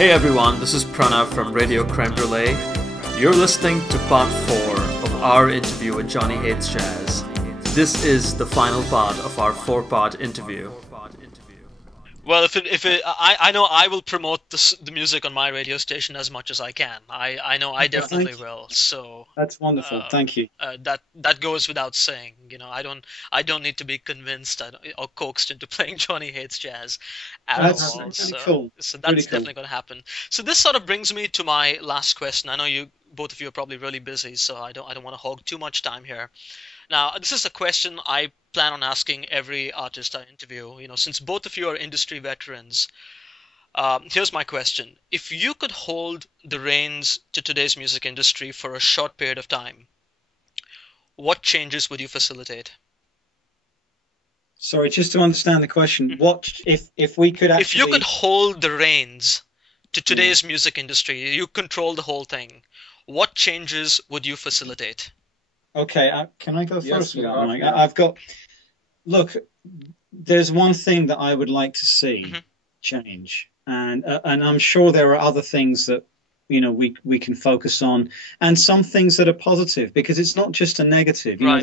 Hey everyone, this is Pranav from Radio Creme Brulee. You're listening to part 4 of our interview with Johnny Hates Jazz. This is the final part of our 4-part interview. Well, I know I will promote the music on my radio station as much as I can. I know I definitely will. So that's wonderful. Thank you. That goes without saying. You know, I don't need to be convinced or coaxed into playing Johnny Hates Jazz at That's all. really cool. So that's definitely going to happen. So this sort of brings me to my last question. I know both of you are probably really busy, so I don't want to hog too much time here. Now, this is a question I plan on asking every artist I interview. You know, since both of you are industry veterans, here's my question. If you could hold the reins to today's music industry for a short period of time, what changes would you facilitate? Sorry, just to understand the question, what if we could actually... If you could hold the reins to today's music industry, you control the whole thing, what changes would you facilitate? Okay, can I go first? Yes, Mike? I've got... Look, there's one thing that I would like to see change, and I'm sure there are other things that we can focus on, and some things that are positive, because it's not just a negative. You know,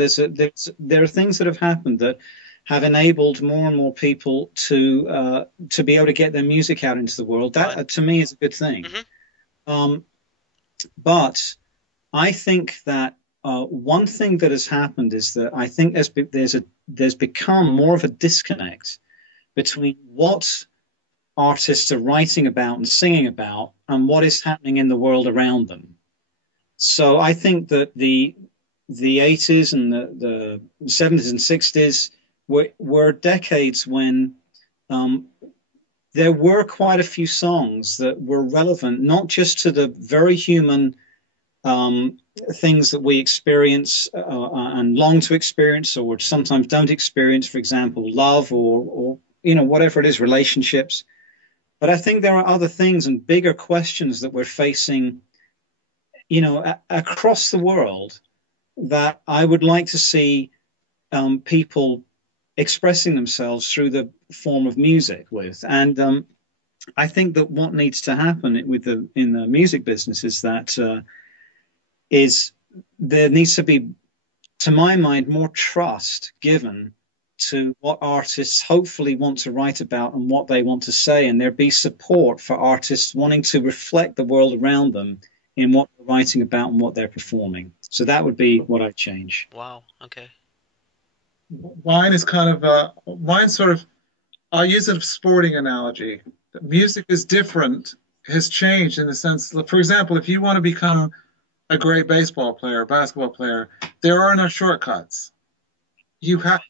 there are things that have happened that have enabled more and more people to be able to get their music out into the world. That to me is a good thing. But I think that one thing that has happened is that I think there's become more of a disconnect between what artists are writing about and singing about and what is happening in the world around them. So I think that the 80s and the 70s and 60s were decades when there were quite a few songs that were relevant, not just to the very human things that we experience and long to experience, or sometimes don't experience, for example, love or whatever it is, relationships. But I think there are other things and bigger questions that we're facing, across the world, that I would like to see people expressing themselves through the form of music with. And I think that what needs to happen in the music business is that there needs to be, to my mind, more trust given to what artists hopefully want to write about and what they want to say, and there be support for artists wanting to reflect the world around them in what they're writing about and what they're performing. So that would be what I'd change. Wow. Okay. Mine is I'll use a sporting analogy. Music is different, has changed in the sense, for example, if you want to become a great baseball player, basketball player, there are no shortcuts. You have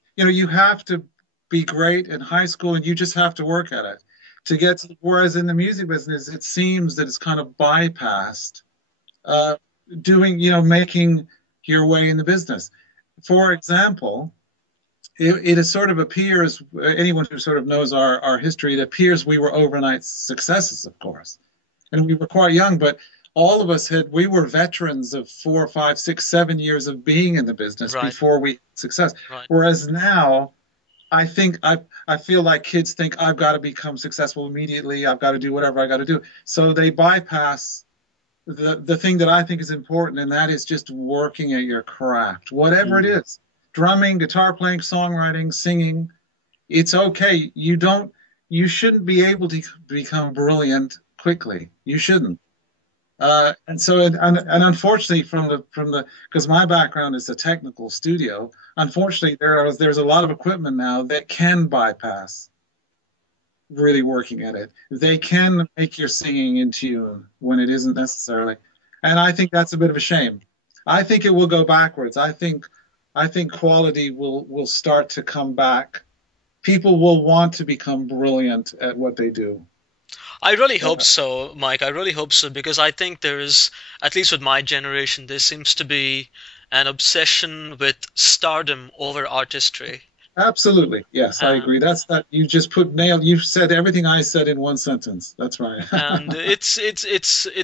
to be great in high school, and you just have to work at it to get to, whereas in the music business, it seems that it's kind of bypassed making your way in the business. For example, it sort of appears, anyone who sort of knows our history, it appears we were overnight successes, of course. And we were quite young, but all of us we were veterans of 4, 5, 6, 7 years of being in the business before we had success. Right. Whereas now, I feel like kids think I've got to become successful immediately. I've got to do whatever I got to do. So they bypass the thing that I think is important, and that is just working at your craft, whatever it is. Drumming, guitar playing, songwriting, singing. It's okay. You shouldn't be able to become brilliant quickly. You shouldn't. And unfortunately, because my background is a technical studio, unfortunately there's a lot of equipment now that can bypass really working at it. They can make your singing in tune when it isn't necessarily, and I think that's a bit of a shame. I think it will go backwards. I think quality will start to come back. People will want to become brilliant at what they do. I really hope so, Mike. I really hope so, because I think there is, at least with my generation, there seems to be an obsession with stardom over artistry. Absolutely. Yes, I agree. You just you said everything I said in one sentence. That's right. And it's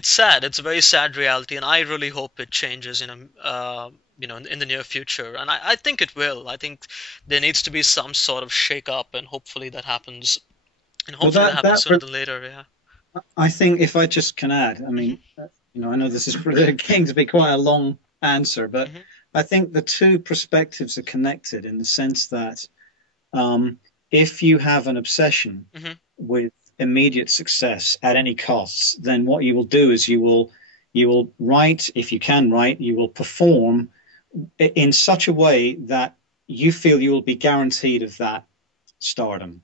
sad. It's a very sad reality, and I really hope it changes in the near future. And I think it will. I think there needs to be some sort of shake up, and hopefully that happens. And hopefully that happens sooner than later, yeah. I think if I just can add, I mean, I know this is getting to be quite a long answer, but Hmm. I think the two perspectives are connected in the sense that if you have an obsession Hmm. with immediate success at any costs, then what you will do is you will write, if you can write, you will perform in such a way that you feel you will be guaranteed of that stardom.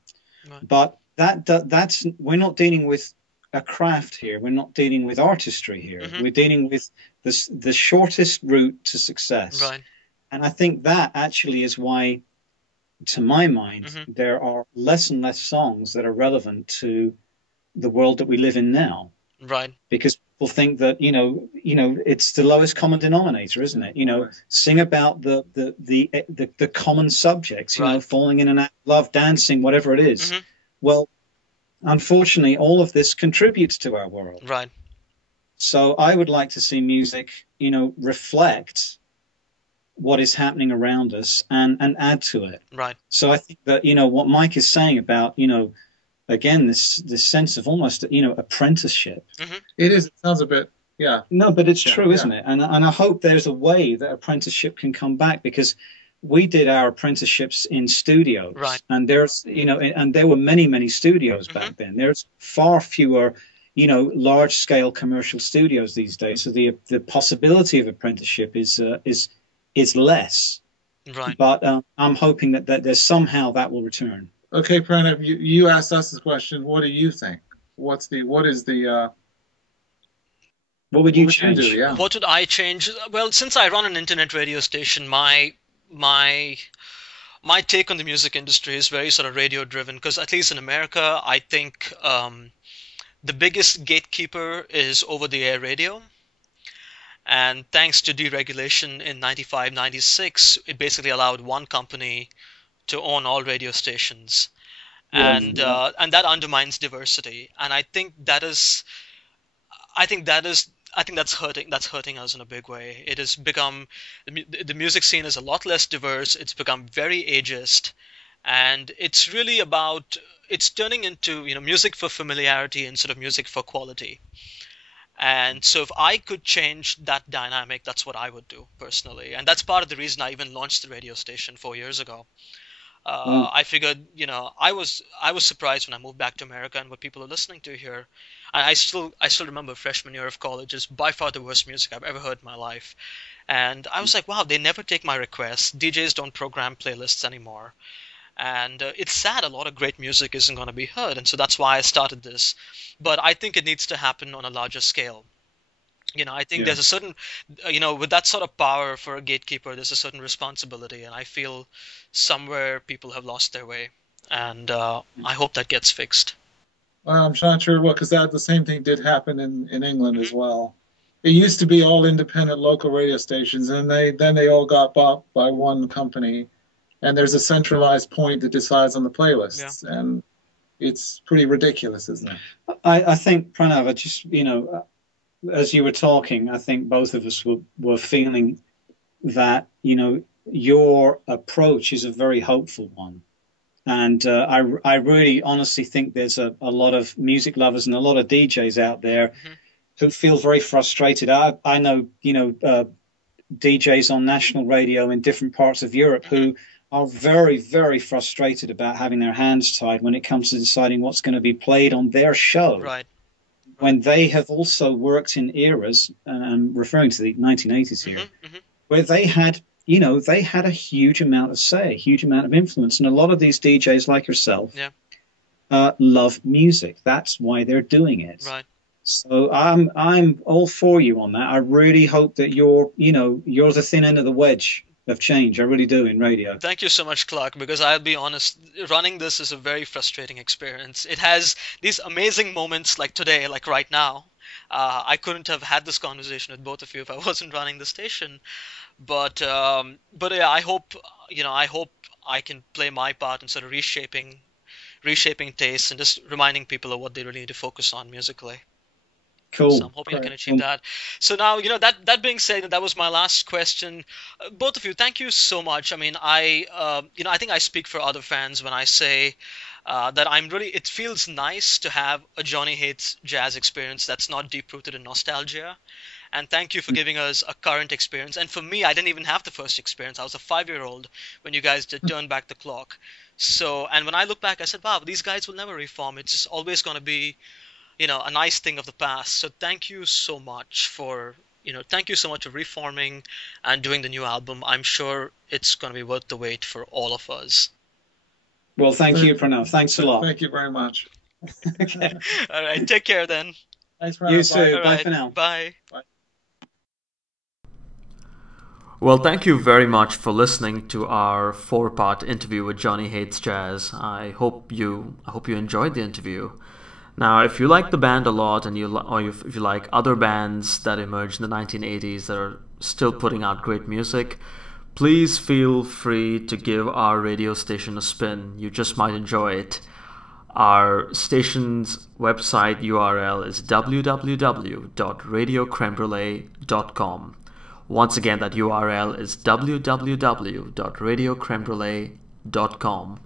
Right. But that's we're not dealing with a craft here. We're not dealing with artistry here. Hmm. We're dealing with the shortest route to success. Right. And I think that actually is why, to my mind, Hmm. there are less and less songs that are relevant to the world that we live in now, Right. because people think that it's the lowest common denominator, isn't it? Sing about the common subjects, Right. falling in and out of love, dancing, whatever it is. Hmm. Well, unfortunately, all of this contributes to our world. Right. So I would like to see music, reflect what is happening around us and add to it. Right. So I think that, what Mike is saying about, again, this sense of almost, apprenticeship. Hmm. It is. It sounds a bit. Yeah. No, but it's Yeah, true, yeah. isn't it? And I hope there's a way that apprenticeship can come back, because we did our apprenticeships in studios, Right. and and there were many studios back then. There's far fewer, large scale commercial studios these days. So the possibility of apprenticeship is less. Right. But I'm hoping that there's somehow that will return. Okay, Pranav, you asked us this question. What do you think? What is the What would you what would you change? do? Yeah. What would I change? Well, since I run an internet radio station, my my take on the music industry is very sort of radio driven, because at least in America, I think the biggest gatekeeper is over the air radio. And thanks to deregulation in 95, 96, it basically allowed one company to own all radio stations. And that undermines diversity. And I think that is I think that's hurting us in a big way. It has become the music scene is a lot less diverse. It's become very ageist, and it's really about it's turning into music for familiarity instead of music for quality. And so if I could change that dynamic, that's what I would do personally. And that's part of the reason I even launched the radio station 4 years ago. Wow. I figured, I was surprised when I moved back to America and what people are listening to here. And I still remember freshman year of college is by far the worst music I've ever heard in my life. And I was like, wow, they never take my requests. DJs don't program playlists anymore. And it's sad a lot of great music isn't going to be heard. And so that's why I started this. But I think it needs to happen on a larger scale. I think Yeah. there's a certain, with that sort of power for a gatekeeper, there's a certain responsibility. And I feel somewhere people have lost their way. And I hope that gets fixed. Well, I'm not sure what, because the same thing did happen in England as Mhm. well. It used to be all independent local radio stations, and then they all got bought by one company, and there's a centralized point that decides on the playlists, and it's pretty ridiculous, isn't it? I think, Pranav, I just, as you were talking, I think both of us were feeling that, your approach is a very hopeful one. And I really honestly think there's a lot of music lovers and a lot of DJs out there Mhm. who feel very frustrated. I know, DJs on national radio in different parts of Europe who are very, very frustrated about having their hands tied when it comes to deciding what's going to be played on their show. Right. When they have also worked in eras, referring to the 1980s here, where they had, they had a huge amount of say, a huge amount of influence. And a lot of these DJs like yourself love music. That's why they're doing it. Right. So I'm all for you on that. I really hope that you're the thin end of the wedge of change. I really do in radio. Thank you so much, Clark, because I'll be honest, running this is a very frustrating experience. It has these amazing moments like today, like right now. I couldn't have had this conversation with both of you if I wasn't running the station. But yeah, I hope I can play my part in sort of reshaping tastes and just reminding people of what they really need to focus on musically. Cool. So I'm hoping I can achieve that. So now, that being said, that was my last question. Both of you, thank you so much. I mean, I think I speak for other fans when I say that it feels nice to have a Johnny Hates Jazz experience that's not deep-rooted in nostalgia. And thank you for giving us a current experience. And for me, I didn't even have the first experience. I was a 5-year-old when you guys did Turn Back the Clock. So, and when I look back, I said, wow, these guys will never reform. It's just always going to be, a nice thing of the past. So thank you so much for reforming and doing the new album. I'm sure it's going to be worth the wait for all of us. Well, thank you, Pranav. Thanks a lot. Thank you very much. Okay. All right. Take care then. Thanks, Pranav. You too. Bye Right, for now. Bye. Bye. Well, thank you very much for listening to our 4-part interview with Johnny Hates Jazz. I hope you enjoyed the interview. Now, if you like the band a lot, and if you like other bands that emerged in the 1980s that are still putting out great music, please feel free to give our radio station a spin. You just might enjoy it. Our station's website URL is www.radiocremebrulee.com. Once again, that URL is www.radiocremebrulee.com.